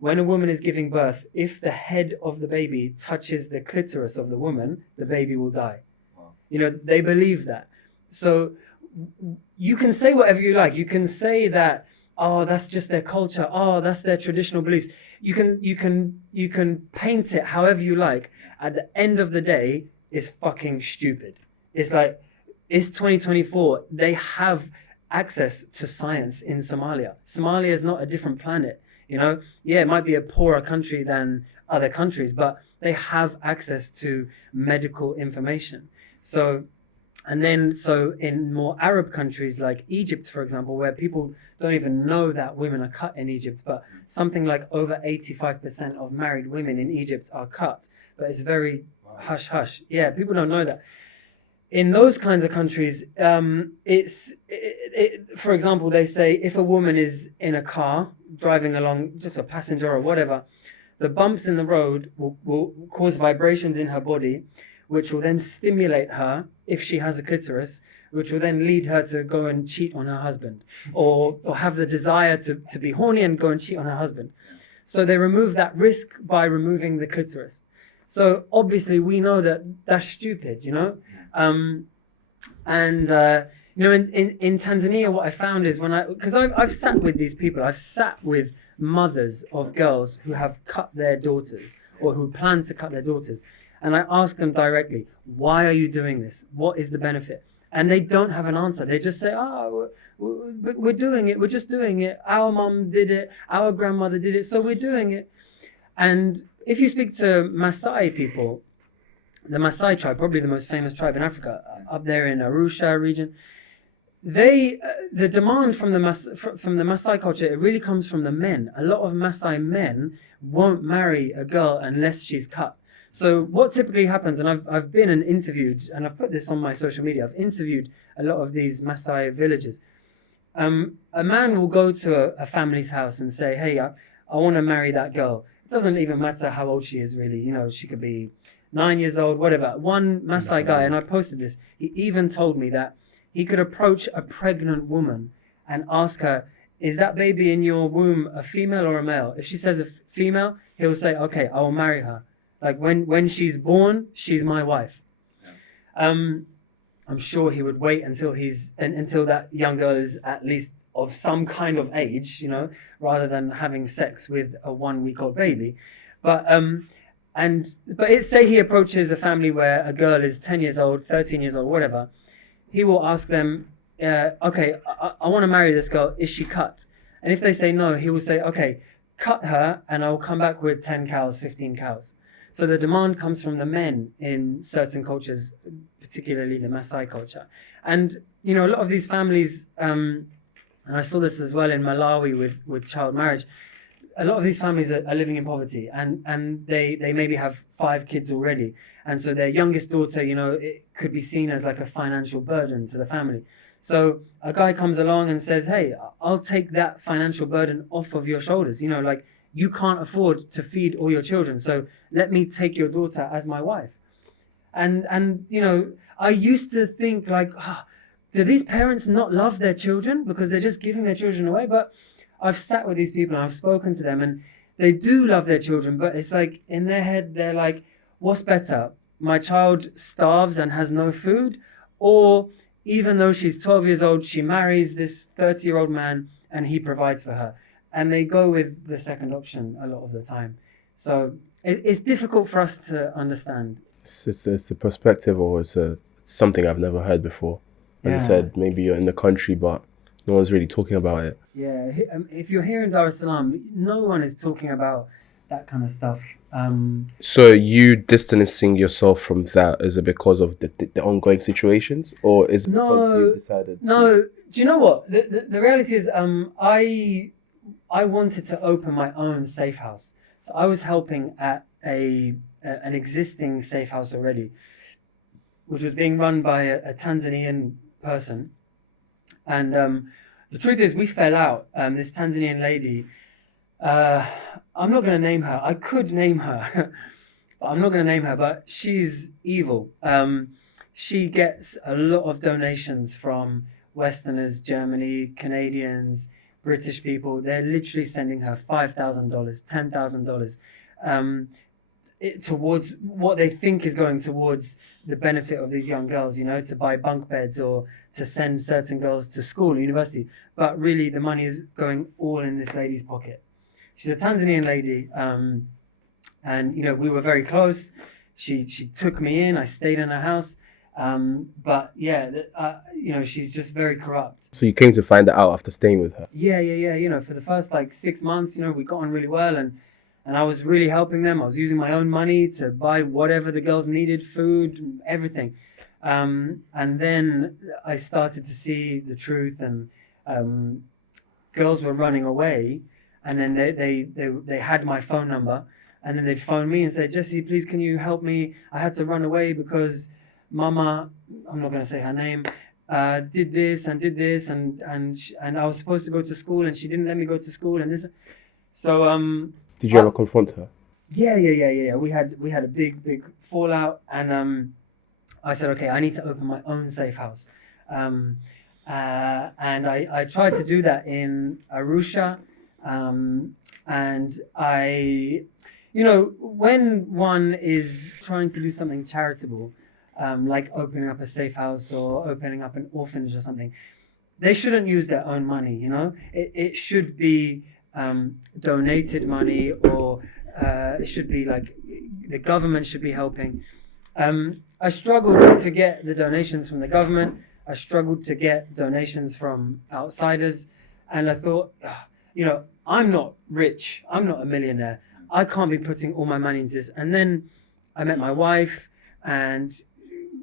when a woman is giving birth, if the head of the baby touches the clitoris of the woman, the baby will die. Wow. You know, they believe that. So you can say whatever you like. You can say that, oh, that's just their culture. Oh, that's their traditional beliefs. You can paint it however you like. At the end of the day, it's fucking stupid. It's like, it's 2024. They have access to science in Somalia. Somalia is not a different planet. You know, yeah, it might be a poorer country than other countries, but they have access to medical information. So, and then so in more Arab countries like Egypt, for example, where people don't even know that women are cut in Egypt, but something like over 85% of married women in Egypt are cut, but it's very hush hush. Yeah, people don't know that. In those kinds of countries, for example, they say if a woman is in a car driving along, just a passenger or whatever, the bumps in the road will cause vibrations in her body, which will then stimulate her if she has a clitoris, which will then lead her to go and cheat on her husband, or have the desire to be horny and go and cheat on her husband. So they remove that risk by removing the clitoris. So obviously we know that that's stupid, you know? You know, in Tanzania, what I found is because I've sat with these people, I've sat with mothers of girls who have cut their daughters or who plan to cut their daughters. And I ask them directly, why are you doing this? What is the benefit? And they don't have an answer. They just say, oh, we're doing it. We're just doing it. Our mom did it. Our grandmother did it. So we're doing it. And if you speak to Maasai people, the Maasai tribe, probably the most famous tribe in Africa, up there in Arusha region, the demand from the Maasai culture, it really comes from the men. A lot of Maasai men won't marry a girl unless she's cut. So what typically happens, and I've been and interviewed, and I've put this on my social media, I've interviewed a lot of these Maasai villages. A man will go to a family's house and say, hey, I want to marry that girl. It doesn't even matter how old she is, really. You know, she could be 9 years old, whatever. One Maasai guy, and I posted this, he even told me that he could approach a pregnant woman and ask her, is that baby in your womb a female or a male? If she says a female, he'll say, okay, I will marry her. Like when she's born, she's my wife. I'm sure he would wait until until that young girl is at least of some kind of age, you know, rather than having sex with a 1 week old baby. But say he approaches a family where a girl is 10 years old, 13 years old, whatever. He will ask them, okay, I want to marry this girl. Is she cut? And if they say no, he will say, okay, cut her and I will come back with 10 cows, 15 cows. So the demand comes from the men in certain cultures, particularly the Maasai culture. And, you know, a lot of these families, and I saw this as well in Malawi with child marriage, a lot of these families are living in poverty and they maybe have 5 kids already. And so their youngest daughter, you know, it could be seen as like a financial burden to the family. So a guy comes along and says, hey, I'll take that financial burden off of your shoulders. You know, like, you can't afford to feed all your children, so let me take your daughter as my wife. And you know, I used to think like, do these parents not love their children because they're just giving their children away? But I've sat with these people and I've spoken to them and they do love their children, but it's like in their head they're like, what's better? My child starves and has no food, or even though she's 12 years old, she marries this 30-year-old man and he provides for her. And they go with the second option a lot of the time. So it's difficult for us to understand. It's a perspective, or it's something I've never heard before. As I said, maybe you're in the country, but no one's really talking about it. Yeah, if you're here in Dar es Salaam, no one is talking about that kind of stuff. So you distancing yourself from that, is it because of the ongoing situations, or is it because you decided? No, do you know what? The reality is, I wanted to open my own safe house. So I was helping at an existing safe house already, which was being run by a Tanzanian person. And the truth is, we fell out. This Tanzanian lady, I'm not going to name her. I could name her, but I'm not going to name her. But she's evil. She gets a lot of donations from Westerners, Germany, Canadians, British people, they're literally sending her $5,000, $10,000 towards what they think is going towards the benefit of these young girls, you know, to buy bunk beds or to send certain girls to school or university. But really, the money is going all in this lady's pocket. She's a Tanzanian lady, and you know, we were very close. She took me in. I stayed in her house. But yeah, you know, she's just very corrupt. So you came to find that out after staying with her? Yeah. You know, for the first like 6 months, you know, we got on really well, and I was really helping them. I was using my own money to buy whatever the girls needed, food, everything. And then I started to see the truth, and girls were running away, and then they had my phone number, and then they'd phone me and say, Jesse, please can you help me? I had to run away because Mama, I'm not going to say her name, did this, and I was supposed to go to school, and she didn't let me go to school, and this. So did you ever confront her? Yeah. We had a big fallout, and I said, okay, I need to open my own safe house, and I tried to do that in Arusha, and I, you know, when one is trying to do something charitable, like opening up a safe house or opening up an orphanage or something, they shouldn't use their own money, you know? It should be donated money, or it should be like the government should be helping. I struggled to get the donations from the government. I struggled to get donations from outsiders. And I thought, you know, I'm not rich. I'm not a millionaire. I can't be putting all my money into this. And then I met my wife, and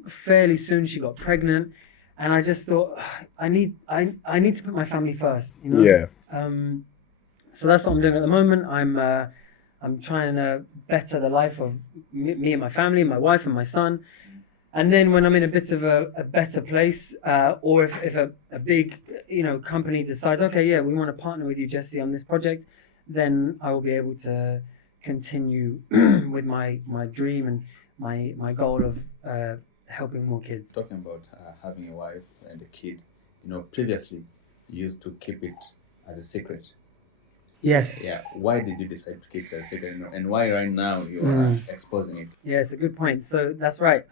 fairly soon she got pregnant. And I just thought, I need to put my family first, you know? Yeah. So that's what I'm doing at the moment. I'm trying to better the life of me and my family, my wife and my son. And then when I'm in a bit of a better place, or if a big, you know, company decides, okay, yeah, we want to partner with you, Jesse, on this project, then I will be able to continue with my dream and my goal of helping more kids. Talking about having a wife and a kid, you know, previously you used to keep it as a secret. Yes. Yeah. Why did you decide to keep it a secret, and why right now you are exposing it? Yeah, it's a good point. So that's right.